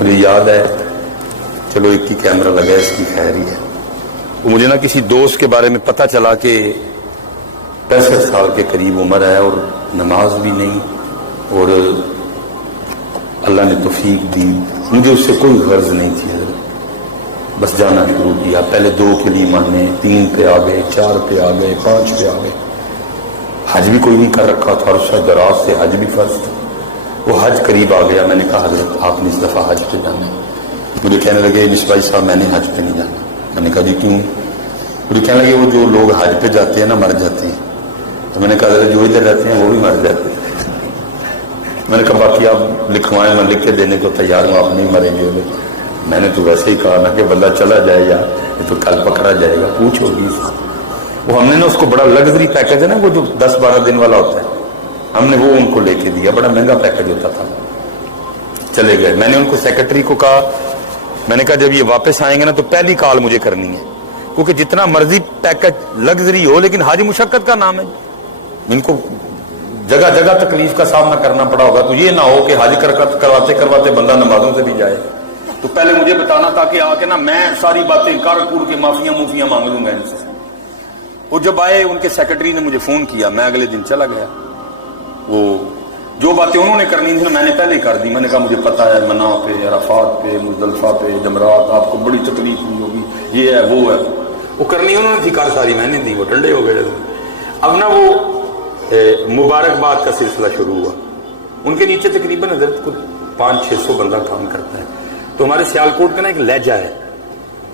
مجھے یاد ہے، چلو ایک ہی کیمرہ لگا ہے، اس کی خیر ہی ہے، وہ مجھے نا کسی دوست کے بارے میں پتہ چلا کہ 65 سال کے قریب عمر ہے اور نماز بھی نہیں، اور اللہ نے توفیق دی، مجھے اس سے کوئی غرض نہیں تھی، بس جانا شروع کیا۔ پہلے 2 کے لیے مانے، 3 پہ آ گئے، 4 پہ آ گئے، 5 پہ آ گئے۔ حج بھی کوئی نہیں کر رکھا تھا، اور اس سے دراز سے حج بھی فرض تھا۔ وہ حج قریب آ گیا، میں نے کہا حضرت آپ نے اس دفعہ حج پہ جانا ہے۔ مجھے کہنے لگے مصباحی صاحب میں نے حج پہ نہیں جانا۔ میں نے کہا جی کیوں؟ مجھے کہنے لگے وہ جو لوگ حج پہ جاتے ہیں نا مر جاتے ہیں۔ تو میں نے کہا حضرت جو ادھر رہتے ہیں وہ بھی مر جاتے ہیں۔ میں نے کہا باقی آپ لکھوائیں، میں لکھ کے دینے کو تیار ہوں، آپ نہیں مریں گے۔ میں نے تو ویسے ہی کہا نا کہ بندہ چلا جائے یا یہ تو کل پکڑا جائے گا، پوچھ ہوگی اس کو۔ وہ ہم نے نا اس کو بڑا لگژری پیکج ہے نا، وہ جو 10-12 دن والا ہوتا ہے، ہم نے وہ ان کو لے کے دیا، بڑا مہنگا پیکج ہوتا تھا۔ چلے گئے، میں نے ان کو سیکرٹری کو کہا، میں نے کہا جب یہ واپس آئیں گے نا تو پہلی کال مجھے کرنی ہے، کیونکہ جتنا مرضی پیکج لگژری ہو لیکن حج مشقت کا نام ہے، ان کو جگہ جگہ تکلیف کا سامنا کرنا پڑا ہوگا، تو یہ نہ ہو کہ حج کرواتے کرواتے بندہ نمازوں سے بھی جائے۔ تو پہلے مجھے بتانا تھا کہ آ کے نا میں ساری باتیں کر کور کے معافیاں مانگ لوں گا ان سے۔ وہ جب آئے ان کے سیکرٹری نے مجھے فون کیا، میں اگلے دن چلا گیا۔ وہ جو باتیں انہوں نے کرنی تھی میں نے پہلے ہی کر دی۔ میں نے کہا مجھے پتا ہے منا پہ، عرفات پہ، مزدلفہ پہ، جمرات آپ کو بڑی تکلیف ہوئی ہوگی، یہ ہے وہ ہے، وہ کرنی انہوں نے تھی، کار ساری میں نے دی، وہ ٹھنڈے ہو گئے۔ اب نا وہ مبارکباد کا سلسلہ شروع ہوا۔ ان کے نیچے تقریباً حضرت کو 500-600 بندہ کام کرتا ہے۔ تو ہمارے سیالکوٹ کا نا ایک لہجہ ہے،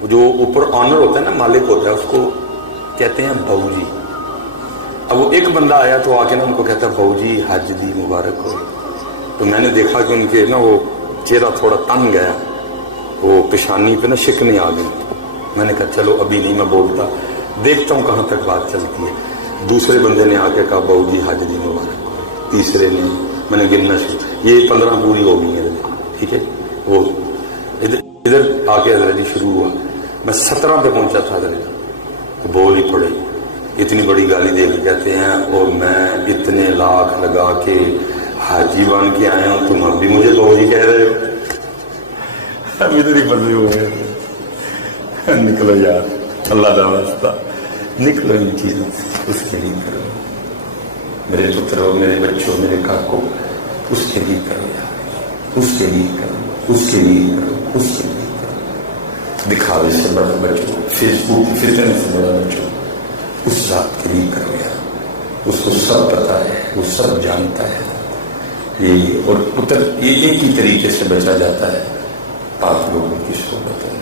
جو اوپر آنر ہوتا ہے نا، مالک ہوتا ہے، اس کو کہتے ہیں بہو جی۔ اب وہ ایک بندہ آیا تو آ کے نا ان کو کہتا ہے بہو جی حج دی مبارک ہو۔ تو میں نے دیکھا کہ ان کے نا وہ چہرہ تھوڑا تنگ گیا، وہ پیشانی پہ نا شکنیں آ گئی۔ میں نے کہا چلو ابھی نہیں میں بولتا، دیکھتا ہوں کہاں تک بات چلتی ہے۔ دوسرے بندے نے آ کے کہا بہو جی حج دی مبارک ہو۔ تیسرے نے، میں نے گننا شروع، یہ 15 پوری ہو گئی ہیں، ٹھیک ہے۔ وہ ادھر آ کے حضرت جی شروع ہوا، میں 17 پہ پہنچا تھا حضرت، تو بول ہی پڑے، اتنی بڑی گالی دے کے کہتے ہیں اور میں اتنے لاکھ لگا کے حاجی بن کے آیا ہوں، تم اب بھی مجھے بہو جی کہہ رہے ہو۔ اب ادھر ہی بندے ہوئے، نکلو یار اللہ کا واسطہ، نکلو ان چیزوں سے، اس کے لیے کرو میرے پتروں، میرے بچوں، میرے کاکوں، اس کے لیے کرو یار، اس کے لیے کرو، اس کے لیے کرو، اس کے لیے کرو۔ دکھاوے سے بڑا بچو، فیس بک فتنے سے بڑا بچو، اس ذات کے لیے کرو یار، اس کو سب پتا ہے، وہ سب جانتا ہے۔ یہ اور پتر یہ ایک ہی طریقے سے بچا جاتا ہے، آپ لوگوں کی صحبت ہے۔